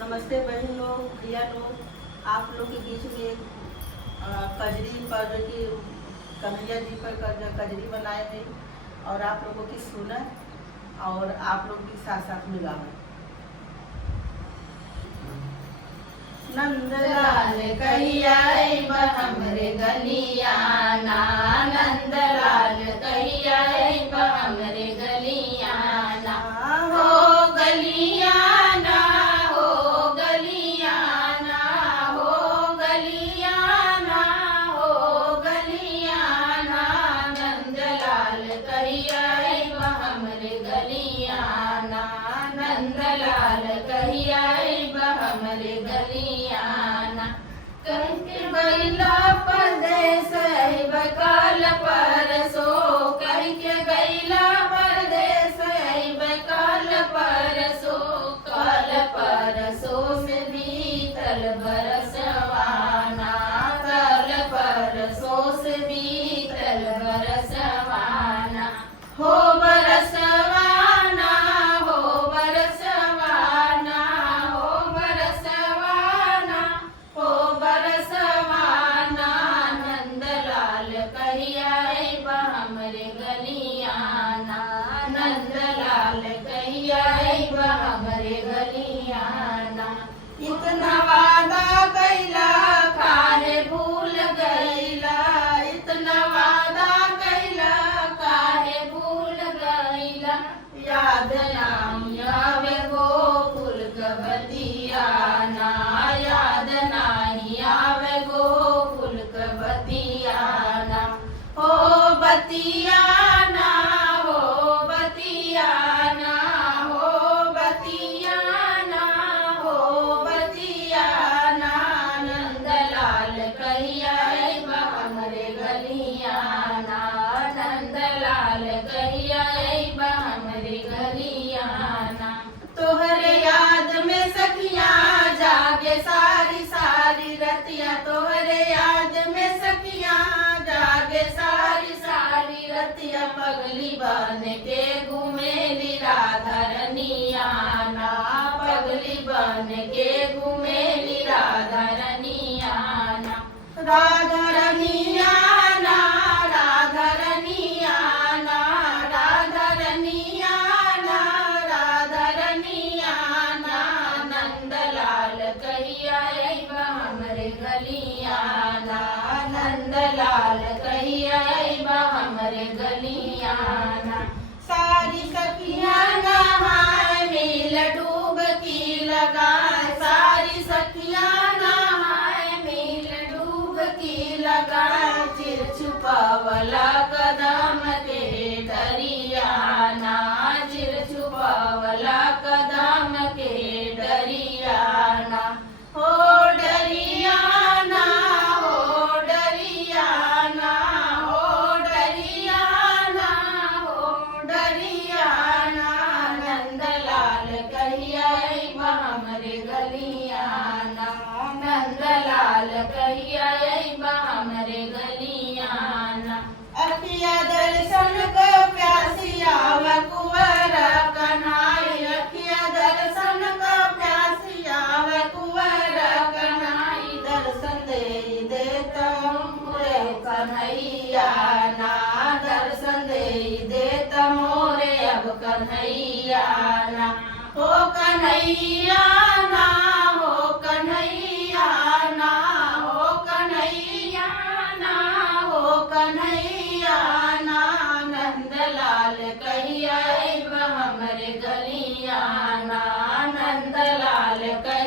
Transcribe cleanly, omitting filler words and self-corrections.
नमस्ते बहन लोग, भैया लोग। आप लोग के बीच में एक कजरी पर की कन्हैया जी पर कजरी बनाए हैं और आप लोगों की सुना और आप लोग भी साथ साथ में गावे। नंदलाल कहिया अइबा हमरे गलिया ना, नंदलाल कहिया अइबा हमरे गलिया ना, हो गलिया ना, हो गलिया ना, हो गलिया ना, हो गलिया ना, नंदलाल कहिया अइबा हमरे गलिया ना, नंदलाल कहिया अइबा हमरे गलिया ना। कहके गइला परदेस अइबा काल परसो, कहके गइला परदेस अइबा काल परसो, काल परसो से बीतल बरसवाना, काल परसो से बीतल बरसवाना, हो बरसवाना, हो बरसवाना, हो बरसवाना, हो बरसवाना, नंदलाल कहिया अइबा हमरे गलिया ना, नंदलाल कहिया अइबा हमरे गलिया ना। इतना वादा कइला काहे भूल गइला, इतना वादा कइला काहे भूल गइला, याद नाही आवे गोकुल क बतिया ना, याद नाही आवे गोकुल क बतिया ना, हो बतिया ना, हो बतिया ना, हो बतिया ना, हो बतिया ना, नंदलाल कहिया अइबा हमरे गलिया ना, नंदलाल कहिया अइबा हमरे गलिया ना। तोहरे याद में सखियाँ जागे सारी सारी रतिया, तोहरे याद में सखियाँ जागे सारी सारी रतिया, पगली बन के घुमेली राधा रनिया ना, पगली बन के घुमेली राधा रनिया ना, राधा रनिया ना, राधा रनिया ना, राधा रनिया ना, राधा रनिया ना, नंदलाल कहिया अइबा हमरे गलिया ना, नंदलाल कहिया अइबा हमरे गलिया ना। सारी सखियाँ नहाए मिल डूबकी लगाए, सारी सखियाँ नहाए मिल डूबकी लगाए, चिर छुपावला कदम के डरिया ना, चिर छुपावला कदम के डरिया ना, हो डरिया ना, हो डरिया ना, हो डरिया ना, हो डरिया ना, नंदलाल कहिया अइबा हमरे गलिया ना, नंदलाल कहिया अइबा हमरे गलिया ना। अखिया दर्शन को प्यासिया व कुंवर कन्हाई, अखिया दर्शन को प्यासिया व कुंवर कन्हाई, दर्शन दे देता मोरे कन्हैया ना, दर्शन दे देता मोरे अब कन्हैया ना, हो कन्हैया ना, हो कन्हैया ना, हो कन्हैया ना, हो कन्हैया ना, नंदलाल कहिया अइबा हमरे गलिया ना, नंदलाल कहिया